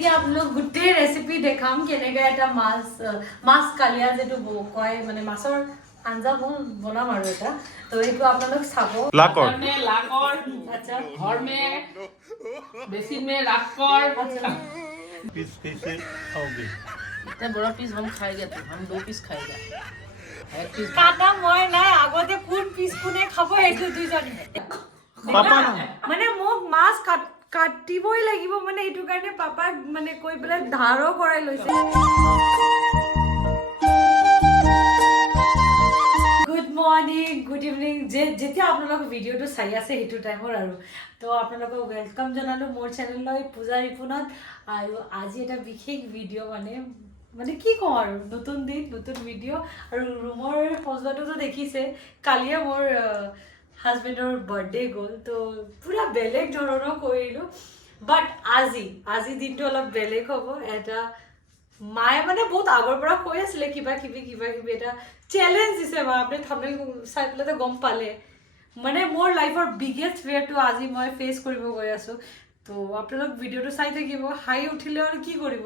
এতিয়া আপোনালোক গোটেই ৰেচিপি দেখাম কেনেকৈ এটা মাছ কালিয়া যেটো কয় মানে মাছৰ আঞ্জা বনাম আৰু এটা তো এইটো আপোনালোক চাব लाकर আচ্ছা घर में बेसिन में रख कर पीस कैसे खाओगे इतना बड़ा पीस हम खाएगा तो हम 2 पीस खाएगा एक पीस কাটা মই নাই আগতে কোন পিছ কোনে খাব এইটো দুইজনে पापा মানে মোক মাছ কাটিবই লাগিব মানে এইটো কাৰণে পাপাক মানে কৈ পেলাই ধাৰো কৰাই লৈছে গুড মৰ্নিং গুড ইভিনিং যেতিয়া আপোনালোক ভিডিঅ'টো চাই আছে সেইটো টাইমৰ আৰু তো আপোনালোকক ৱেলকাম জনালোঁ মোৰ চেনেললৈ পূজা ৰিপুনত আৰু আজি এটা বিশেষ ভিডিঅ' মানে কি কওঁ আৰু নতুন দিন নতুন ভিডিঅ' আৰু ৰুমৰ সজোৱাটোতো দেখিছে কালিয়ে মোৰ হাজবেণ্ডৰ বাৰ্থডে গ'ল তো পুৰা বেলেগ ধৰণৰ কৰিলোঁ বাট আজি দিনটো অলপ বেলেগ হ'ব এটা মায়ে মানে বহুত আগৰ পৰা কৈ আছিলে কিবা কিবি এটা চেলেঞ্জ দিছে মা আপুনি থাম্বনেল চাই পেলাই গম পালে মানে মোৰ লাইফৰ বিগেষ্ট ফিয়াৰটো আজি মই ফেচ কৰিব গৈ আছোঁ তো আপোনালোক ভিডিঅ'টো চাই থাকিব হাই উঠিলে আৰু কি কৰিব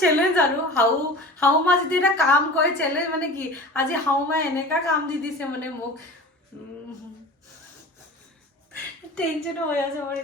চেলেঞ্জ আৰু হাউ মা যেতিয়া এটা কাম কৰে চেলেঞ্জ মানে কি আজি হাউ মাই এনেকুৱা কাম দি দিছে মানে মোক টেনশ্যন হৈ আছে মোৰ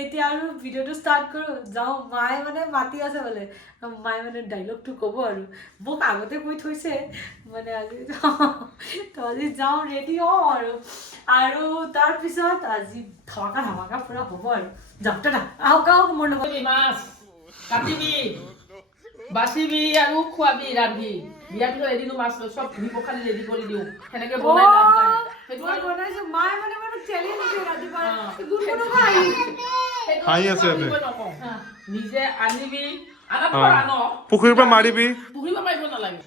এতিয়া আৰু ভিডিঅ'টো ষ্টাৰ্ট কৰোঁ যাওঁ মায়ে মানে মাতি আছে বোলে মায়ে মানে ডাইলগটো ক'ব আৰু মোক আগতে কৈ থৈছে মানে আজি তো আজি যাওঁ ৰেডি হওঁ আৰু তাৰপিছত আজি ধামাকা পূৰা হ'ব আৰু যাওঁ দাদা আহক মোৰ লগত মাছ কাটিবি বাচিবি আৰু খুৱাবি ৰান্ধি বিয়াৰ পিছত এদিনো মাছ চব ধুই পখালি ৰেডি কৰি দিওঁ সেনেকে বনাই লাভ নাই মই বনাইছোঁ মায়ে মানে চেলেঞ্জ দিয়ে ৰাতিপুৱা হাঁহি আছে ইয়াতে নিজে আনিবি আনো পুখুৰীৰ পৰা মাৰিবি পুখুৰীৰ পৰা মাৰিব নালাগে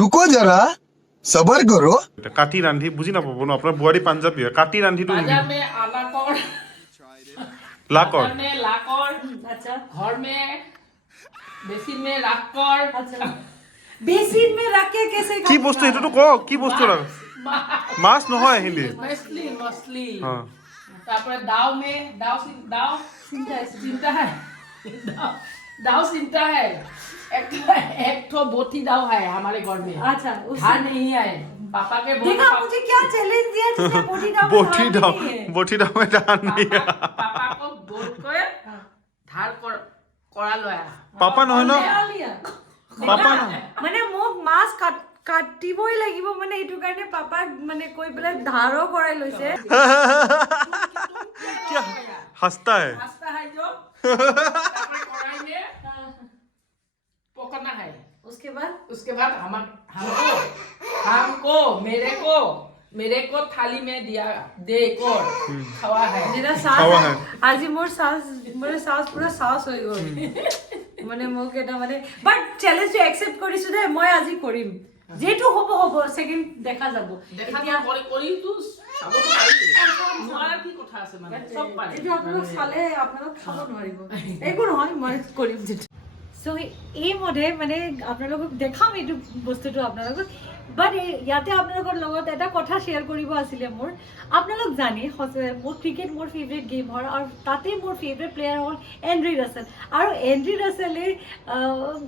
रुको जरा सबर करो কাটি ৰান্ধি বুজি নাপাব ন আপোনাৰ বোৱাৰী পাঞ্জাবী হয় কাটি ৰান্ধিটো बाजार में आला कर लाकर बाजार में लाकर अच्छा घर में बेसिन में रख कर अच्छा बेसिन में रख के कैसे কি বস্তু এইটোতো কওক কি বস্তু ৰাখ মাছ নহয় হিন্দী मछली हाँ तापर दाव में दाव चिंता है दाव चिंता है एक तो बोटी दाव है हमारे घर में अच्छा धान नहीं है पापा के देखा मुझे क्या चैलेंज दिया जिसने बोटी दाव बोटी दाव में धान नहीं है पापा को बोल कर धार करा लया পাপা নহয় ন পাপা মানে মোক মাছ কাটিবই লাগিব মানে এইটো কাৰণে পাপাক মানে কৈ পেলাই ধাৰো কৰাই লৈছে क्या हंसता है जो कढ़ाई में पकना है उसके बाद हमको मेरे को थाली में दे कर खावा है मेरा आज मोर सास पूरा सास হৈ গ'ল মানে মোক এটা মানে বাট চ্যালেঞ্জটো একসেপ্ট কৰিছো দে মই আজি কৰিম যেটো হ'ব সেকেন্ড দেখা যাব এতিয়া কৰি তো চাব পাৰিবি নোৱাৰা কি কথা আছে মানে সব পাৰি এটো আপোনালোক চালে আপোনালোক খাব নোৱাৰিব একো নহয় মই কৰিম যেটো সো এই মতে মানে আপোনালোকক দেখাম এইটো বস্তুটো আপোনালোকক বাট ইয়াতে আপোনালোকৰ লগত এটা কথা শ্বেয়াৰ কৰিব আছিলে মোৰ আপোনালোক জানে মোৰ ক্ৰিকেট মোৰ ফেভাৰিট গেম হয় আৰু তাতে মোৰ ফেভাৰিট প্লেয়াৰ হ'ল এন্ড্ৰি ৰাছেল আৰু এন্ড্ৰি ৰাছেলে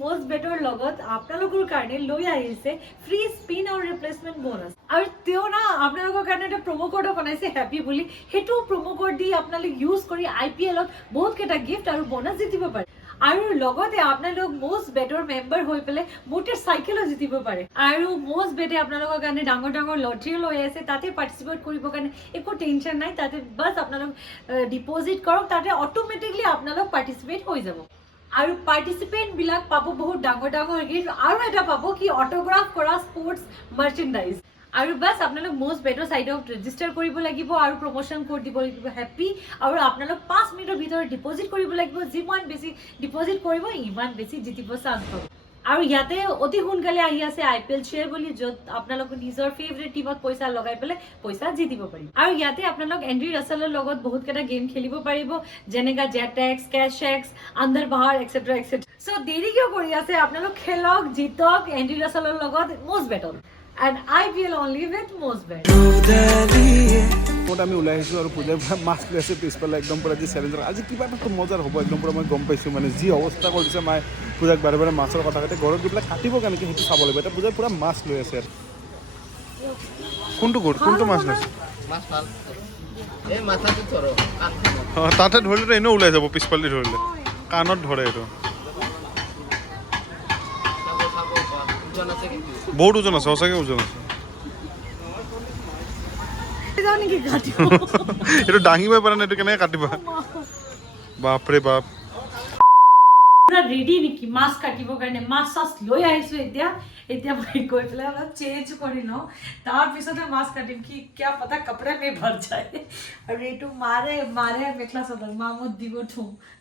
মোষ্ট বেটৰ লগত আপোনালোকৰ কাৰণে লৈ আহিছে ফ্ৰী স্পিন আৰু ৰিপ্লেচমেণ্ট বোনাছ আৰু তেওঁ না আপোনালোকৰ কাৰণে এটা প্ৰমো কোডো বনাইছে হেপী বুলি সেইটো প্ৰমো কোড দি আপোনালোক ইউজ কৰি IPLত বহুত কেইটা গিফ্ট আৰু বোনাছ জিতিব পাৰে আৰু লগতে আপোনালোক মোষ্ট বেটৰ মেম্বাৰ হৈ পেলে মটৰচাইকেলো জিতিব পাৰে আৰু মোষ্ট বেটে আপোনালোকৰ কাৰণে ডাঙৰ লটাৰী লৈ আছে তাতে পাৰ্টিসিপেট কৰিব কাৰণে একো টেনচন নাই তাতে বাস আপোনালোক ডিপোজিট কৰক তাতে অটোমেটিকলি আপোনালোক পাৰ্টিসিপেট হৈ যাব আৰু পাৰ্টিসিপেন্ট বিলাক পাব বহুত ডাঙৰ গিফ্ট আৰু এটা পাব কি অটোগ্ৰাফ কৰা স্পৰ্টছ মাৰ্চেন্ডাইজ আৰু বাস আপোনালোক মোষ্ট বেটৰ সাইডত ৰেজিষ্টাৰ কৰিব লাগিব আৰু প্ৰমোশন কোড দিব লাগিব হেপী আৰু আপোনালোক 5 মিনিটৰ ভিতৰত ডিপোজিট কৰিব লাগিব যিমান বেছি ডিপোজিট কৰিব ইমান বেছি জিতিব চান্স পাব আৰু ইয়াতে অতি সোনকালে আহি আছে IPL শ্বেয়াৰ বুলি যত আপোনালোক নিজৰ ফেভাৰিট টিমত পইচা লগাই পেলে পইচা জিতিব পাৰিব আৰু ইয়াতে আপোনালোক এন্ড্ৰি ৰাছেলৰ লগত বহুত কেটা গেম খেলিব পাৰিব যেনেকা জেটেক্স ক্যাশেক্স আন্ডাৰ বাহাৰ এটসেট্ৰা সো দেৰি কিয় কৰি আছে আপোনালোক খেলক জিতক এন্ড্ৰি ৰাছেলৰ লগত most বেটৰ and IPL only with most bet মতে আমি ওলাই আহিছোঁ আৰু পূজাই পুৰা মাছ লৈ আছে পিছফালে একদম পুৰা যি চেলেঞ্জাৰ আজি কিবা এটা মজাৰ হ'ব একদম পুৰা মই গম পাইছোঁ মানে যি অৱস্থা কৰিছে মায়ে পূজাক বাৰে বাৰে মাছৰ কথা কাটে ঘৰত গৈ পেলাই কাটিব কেনেকৈ সেইটো চাব লাগিব এতিয়া পূজাই পুৰা মাছ লৈ আছে কোনটো মাছ লৈছে তাতে ধৰিলে এনেও ওলাই যাব পিছফালে ধৰিলে কাণত ধৰে এইটো বহুত ওজন আছে সঁচাকৈ ওজন আছে এইটো দাঙিবই পৰা নাই এইটো কেনেকৈ কাটিবা বাপৰে বাপ পুৰা ৰেডি নেকি মাছ কাটিবৰ কাৰণে মাছ চাছ লৈ আহিছোঁ এতিয়া মই গৈ পেলাই অলপ চেঞ্জ কৰি লওঁ তাৰপিছতে মাছ কাটিম কি কিয় পতা কাপোৰা মে ভৰ যায় আৰু এইটো মাৰে মেখেলা চাদৰ মামত দিব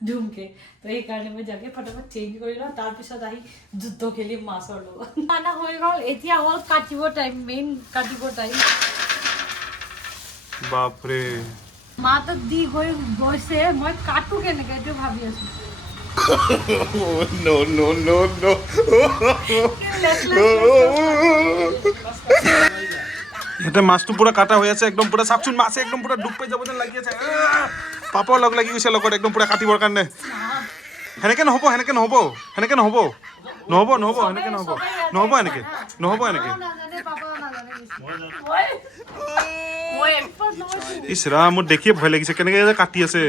ধুমকে তো সেইকাৰণে মই যাকে ফটাফট চেঞ্জ কৰি লওঁ তাৰপিছত আহি যুদ্ধ খেলিম মাছৰ লগত খানা হৈ গ'ল এতিয়া হ'ল কাটিব টাইম মেইন কাটিব টাইম বাপৰে মাতত দি গৈছে মই কাটো কেনেকৈ এইটো ভাবি আছোঁ no ইয়াতে মাছটো পুৰা কাটা হৈ আছে একদম পুৰা চাকচোন মাছে একদম পুৰা ডুব পাই যাব যেন লাগি আছে পাপৰ লগ লাগি গৈছে লগত একদম পুৰা কাটিবৰ কাৰণে সেনেকে নহ'ব এনেকে ইছ ৰাম মোৰ দেখিয়ে ভয় লাগিছে কেনেকে কাটি আছে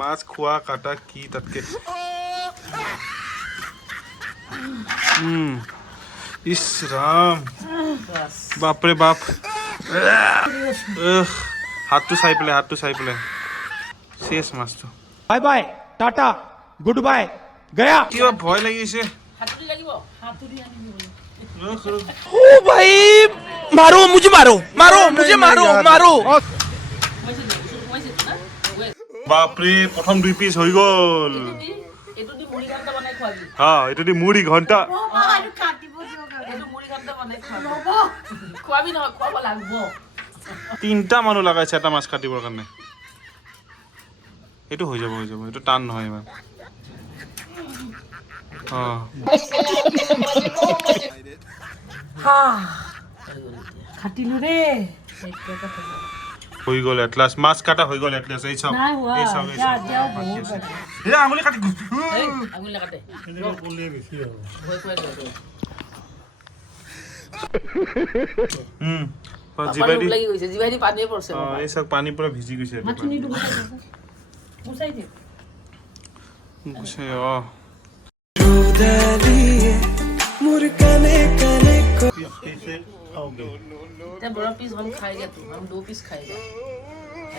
মাছ খোৱা কাটা কি তাতকে ইছ ৰাম বাপৰে বাপ হাতটো চাই পেলাই শেষ মাছটো bye bye tata goodbye गया কিবা ভয় লাগিছে ओ भाई मारो मुझे मारो বাপৰে প্ৰথম 2 পিচ হৈ গ'ল এইটো দি মুড়ি ঘণ্টা তিনটা মানুহ লগাইছে এটা মাছ কাটিবৰ কাৰণে এইটো হৈ যাব এইটো টান নহয় ইমান কাটিলো ৰে হৈ গ'ল এটলাস মাছ কাটা হৈ গ'ল এটলাস এই চাও এই আঙুলি কাটি পানী পুৰা ভিজি গৈছে बड़ा पीस हम खाएगा तू हम 2 पीस खाएगा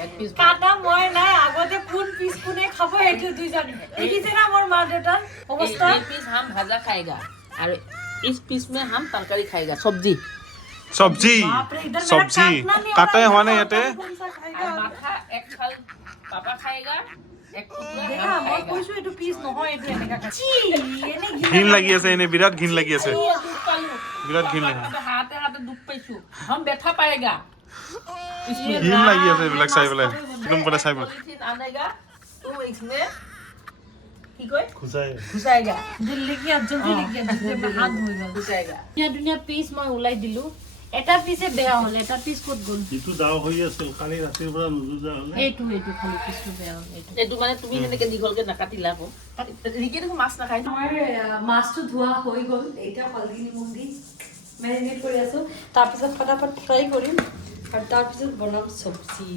एक पीस কাটা মই নাই আগতে কোন পিস কোনে খাব এইটো দুইজনে দেখিছে না মোৰ মা দেউতাৰ অৱস্থা एक पीस हम भाजा खाएगा और इस पीस में हम तरकारी खाएगा सब्जी কাটাই হোৱা নাই ইয়াতে और माथा एक खाल पापा खाएगा एक टुकड़ा দেখা हम মই खाएगा কৈছো এইটো পিস নহয় এইটো এনেকা চি এনে ঘিন লাগি আছে এনে বিৰাট ঘিন লাগি আছে বিৰাট ঘিন লাগি हाथे दुख पैसु हम बैठा पाएगा इसमें ঘিন লাগি আছে এইবিলাক চাই পেলাই একদম পুৰা চাই পেলাই पॉलिथीन आनेगा तो इसमें की कोई घुसाएगा জলদি কি হাত ধুই গল घुसाएगा দুনিয়া পিস মই উলাই দিলো এটা পিসে বেয়া হল এটা পিস কত গল ইটো দাও হৈ আছিল কালি ৰাতিৰ পৰা নুজুজা হলে এইটো খালি পিসটো বেয়া হল এইটো মানে তুমি এনেকে দীঘলকে নাকাটিলা আকৌ ৰিকে দেখো মাছ নাখায় আমাৰ মাছটো ধোৱা হৈ গল এটা হলদি নিমখ দি মেৰিনেট কৰি আছো তাৰপিছত ফটাফট ফ্ৰাই কৰিম আৰু তাৰপিছত বনাম সবজি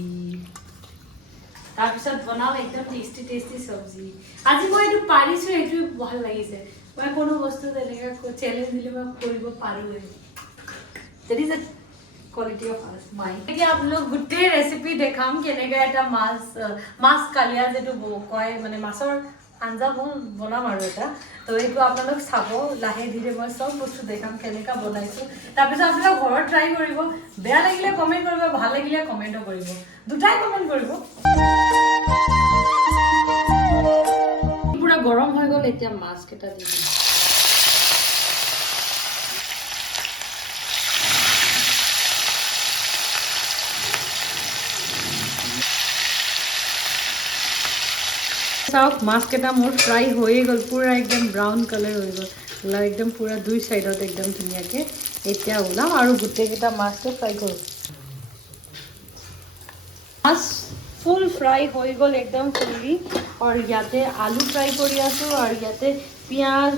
তাৰপিছত বনাম একদম টেষ্টি সবজি আজি মই এইটো পাৰিছো এইটো ভাল লাগিছে মই কোনো বস্তু তেনেকা চ্যালেঞ্জ দিলে মই কৰিব পাৰোঁ That is the quality of us mind. এতিয়া আপোনালোক গুটেই ৰেচিপি দেখাম কেনেকা এটা মাছ কালিয়া যেটো কয় মানে মাছৰ আঞ্জা বনাম আৰু এটা তো এইটো আপোনালোক চাব লাহে ধীৰে মই সব বস্তু দেখাম কেনেকা বনাইছো তাৰপিছত আপোনালোক ঘৰত ট্ৰাই কৰিব বেয়া লাগিলে কমেন্ট কৰিব ভাল লাগিলে কমেন্টও কৰিব দুটাই কমেন্ট কৰিব পুৰা গৰম হৈ গ'ল এতিয়া মাছ কেটা দি দিম চাওক মাছ কেটা মোৰ ফ্ৰাই হৈ গ'ল পুৰা একদম ব্ৰাউন কালাৰ হৈ গ'ল একদম পুৰা দুই সাইডত একদম ধুনীয়াকে এতিয়া ওলাম আৰু গোটেইকেইটা মাছটো ফ্ৰাই কৰোঁ মাছ ফুল ফ্ৰাই হৈ গ'ল একদম ফুলি আৰু ইয়াতে আলু ফ্ৰাই কৰি আছোঁ আৰু ইয়াতে পিঁয়াজ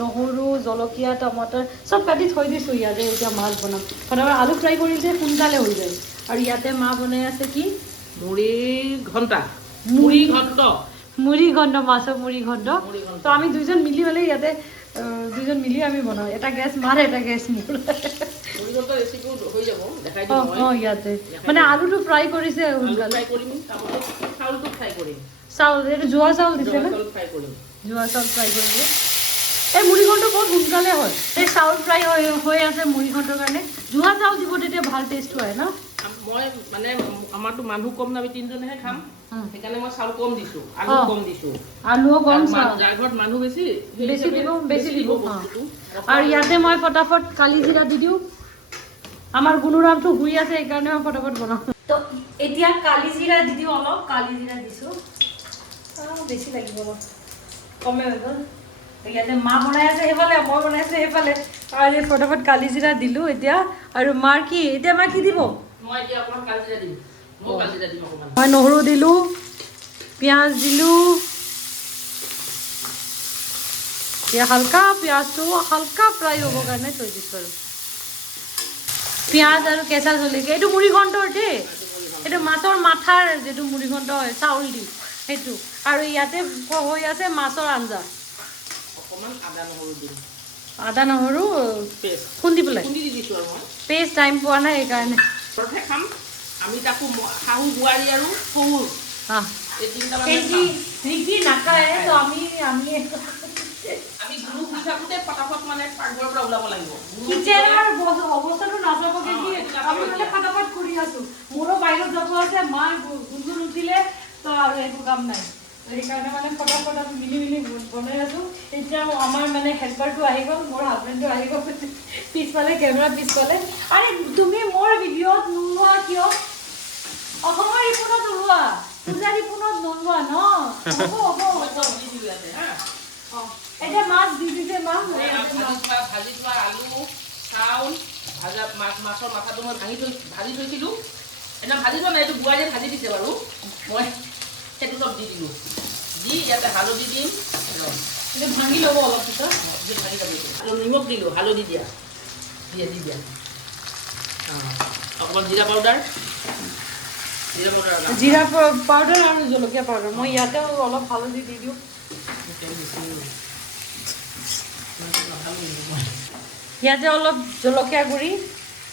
নহৰু জলকীয়া টমাটাৰ চব কাটি থৈ দিছোঁ ইয়াতে এতিয়া মাছ বনাম ফটাফট আলু ফ্ৰাই কৰিলে সোনকালে হৈ যায় আৰু ইয়াতে মা বনাই আছে কি মুড়ি ঘণ্ট মাছৰ মুড়ি ঘণ্ট তো আমি দুইজন মিলি পেলাই ইয়াতে দুইজন মিলি আমি বনাওঁ এটা গেছ মাৰ এটা গেছ মোৰ ইয়াতে মানে আলুটো ফ্ৰাই কৰিছে চাউল এইটো জোৱা চাউল দিছে ন জোৱা চাউল ফ্ৰাই কৰিছে এই মুড়ি ঘণ্ট বহুত সোনকালে হয় এই চাউল ফ্ৰাই হৈ আছে মুড়ি ঘণ্টৰ কাৰণে জোৱা চাউল দিব তেতিয়া ভাল টেষ্টটো হয় ন মই মানে আমাৰতো মানুহ কম না আমি তিনিজনেহে খাম সেইকাৰণে মই চাউল কম দিছোঁ আলু কম দিছোঁ আলুও কম যাৰ ঘৰত মানুহ বেছি দিব আৰু ইয়াতে মই ফটাফট কালি জিৰা দি দিওঁ আমাৰ গুণৰামটো শুই আছে সেইকাৰণে মই ফটাফট বনাওঁ তো এতিয়া কালি জিৰা দি দিওঁ অলপ কালি জিৰা দিছোঁ বেছি লাগিব অলপ কমে হৈ গ'ল ইয়াতে মা বনাই আছে সেইফালে মই বনাই আছোঁ সেইফালে আৰু ফটাফট কালি জিৰা দিলোঁ এতিয়া আৰু মাৰ কি এতিয়া মা কি দিব মই এতিয়া অকণমান কালি জিৰা দিম মই নহৰু দিলোঁ পিঁয়াজ দিলোঁ এতিয়া হালকা পিঁয়াজটো হালকা ফ্ৰাই হ'বৰ কাৰণে থৈ দিছোঁ আৰু পিঁয়াজ আৰু কেঁচা জলকীয়া এইটো মুড়ি ঘণ্টৰ দেই এইটো মাছৰ মাথাৰ যিটো মুড়ি ঘণ্ট হয় চাউল দি সেইটো আৰু ইয়াতে হৈ আছে মাছৰ আঞ্জা আদা নহৰু খুন্দি পেলাই পেষ্ট টাইম পোৱা নাই সেইকাৰণে খাম আমি তাকো শাহু বোৱাৰী আৰু শহুৰ নাখায় তো আমি গুৰু শুই থাকোঁতে ফটাফট মানে পাকঘৰৰ পৰা ওলাব লাগিব কিচেনৰ অৱস্থাটো নাচাবকে কি আমি মানে ফটাফট কৰি আছোঁ মোৰো বাহিৰত যাব আছে মা গুণগুণ উঠিলে তো আৰু একো কাম নাই সেইকাৰণে মানে ফটাফট আমি মিলি বনাই আছোঁ এতিয়া আমাৰ মানে হেল্পাৰটো আহি গ'ল মোৰ হাজবেণ্ডটো আহি গ'ল পিছফালে কেমেৰা পিছফালে আৰে তুমি মোৰ ভিডিঅ'ত নোলোৱা কিয় অসমৰ ৰিপুণত ওলোৱা পূজা ৰিপুণত নোলোৱা ন হ'ব এতিয়া মাছ দি দিছে মা ভাজি থোৱা আলু চাউল মাছৰ মাথাটো মই ভাজি থৈছিলোঁ এনে ভাজি থোৱা নাই এইটো বোৱাৰীয়ে ভাজি দিছে বাৰু মই সেইটো চব দি দিলোঁ দি ইয়াতে হালধি দিম এইটো ভাঙি ল'ব অলপ পিছত ভাঙি যাব আৰু নিমখ দিলোঁ হালধি দিয়া দি দিয়া অকণমান জিৰা পাউডাৰ জিৰা পাউডাৰ আৰু জলকীয়া পাউডাৰ মই ইয়াতেও অলপ হালধি দি দিওঁ ইয়াতে অলপ জলকীয়া গুড়ি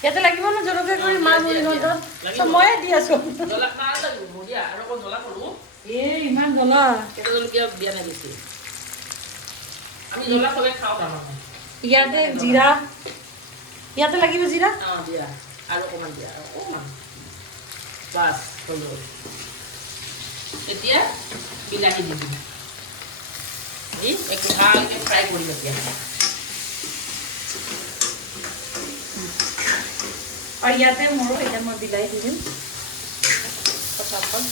ইয়াতে লাগিব ন জলকীয়া গুড়ি মা মুড়ি ঘণ্টত চব ময়ে দি আছোঁ এই ইমান জ্বলা ইয়াতে জিৰা ইয়াতে লাগিব জিৰা আৰু অকণমান দিয়া অকণমান বাছ হৈ গ'ল এতিয়া বিলাহী দি দিম একটু ভালকৈ ফ্ৰাই কৰিম এতিয়া আৰু ইয়াতে মোৰো এতিয়া মই বিলাহী দি দিম ফটাফট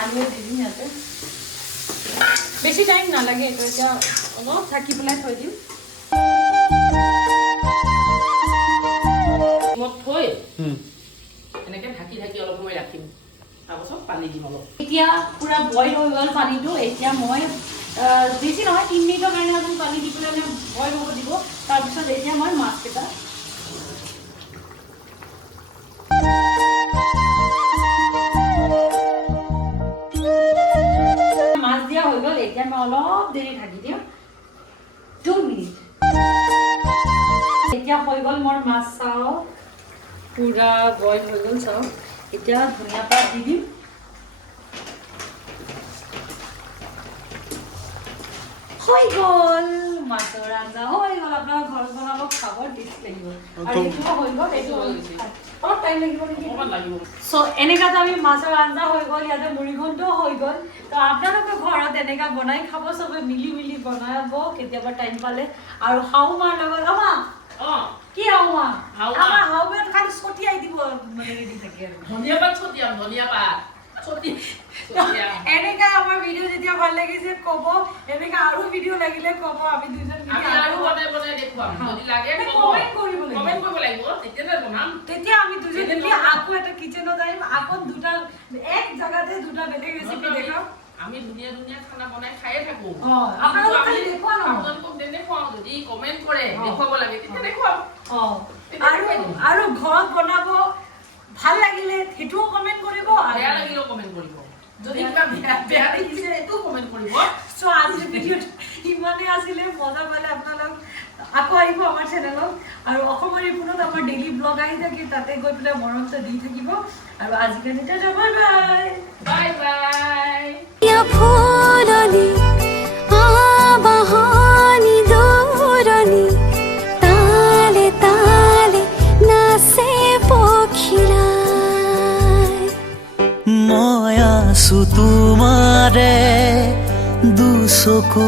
আলু দি দিম ইয়াতে বেছি টাইম নালাগে এইটো এতিয়া অলপ থাকি পেলাই থৈ দিম থৈ এনেকৈ ঢাকি অলপ সময় ৰাখিম তাৰপাছত পানী দিম অলপ এতিয়া পুৰা বইল হৈ গ'ল পানীটো এতিয়া মই বেছি নহয় 3 মিনিটৰ কাৰণে আপুনি পানী দি পেলাই বইল হ'ব দিব তাৰপিছত এতিয়া মই মাছকেইটা মাছ দিয়া হৈ গ'ল এতিয়া মই অলপ দেৰি ঢাকি দিম 2 মিনিট এতিয়া হৈ গ'ল মোৰ মাছ চাওঁ পুৰা বইল হৈ গ'ল চাওঁ এতিয়া ধনিয়া পাত দি দিম হৈ গ'ল মাছৰ আঞ্জা হৈ গ'ল আপোনাৰ ঘৰত বনাব খাব টেষ্ট লাগিব আৰু এইটো হৈ গ'ল এইটো অলপ টাইম লাগিব নেকি চ' এনেকুৱাতো আমি মাছৰ আঞ্জা হৈ গ'ল ইয়াতে মুড়ি ঘণ্টও হৈ গ'ল তো আপোনালোকৰ ঘৰত এনেকুৱা বনাই খাব চবে মিলি বনাব কেতিয়াবা টাইম পালে আৰু শাহু মাৰ লগত কি শাহু মা আমাৰ শাহু মাত খালি ছটিয়াই দিব মানে ৰেডি থাকে আৰু ধনিয়া পাত ছটিয়াম ধনিয়া পাত সত্যি এনেকা আমাৰ ভিডিও যেতিয়া ভাল লাগিছে ক'ব, এনেকা আৰু ভিডিও লাগিলে ক'ব, আমি দুজন আমি আৰু বনাই বনাই দেখুৱাম যদি লাগে কমেন্ট কৰিব লাগিব, কমেন্ট কৰিব লাগিব তেতিয়াহে বনাম। তেতিয়া আমি দুজন মিলি আকৌ এটা কিচেনত আহিম, আকৌ দুটা এক জায়গাতে দুটা বেলেগ ৰেচিপি দেখাম। আমি ধুনীয়া ধুনীয়া খানা বনাই খায়ে থাকো। আপোনালোকক খালি দেখুৱা নহয়, আপোনালোকক নেদেখুৱাও, যদি কমেন্ট কৰে দেখুৱাব লাগে তেতিয়া দেখুৱাম। আৰু ঘৰত বনাব ভাল লাগিলে সেইটোও কমেন্ট কৰিব, বেয়া লাগিলেও কমেন্ট কৰিব, যদি কিবা বেয়া দেখিছে এইটোও কমেন্ট কৰিব। চ' আজিৰ ভিডিঅ'টো ইমানেই আছিলে, মজা পালে আপোনালোক আকৌ আহিব আমাৰ চেনেলত, আৰু অসমৰ ৰিপুনত আমাৰ ডেইলি ব্লগ আহি থাকে, তাতে গৈ পেলাই মৰমটো দি থাকিব। আৰু আজিকালি বাই বাই বাই বাই। ফুলনি আবাহনি দূৰণি তালে তালে নাচে পখিলাই মই আছো তোমাৰে দুচকু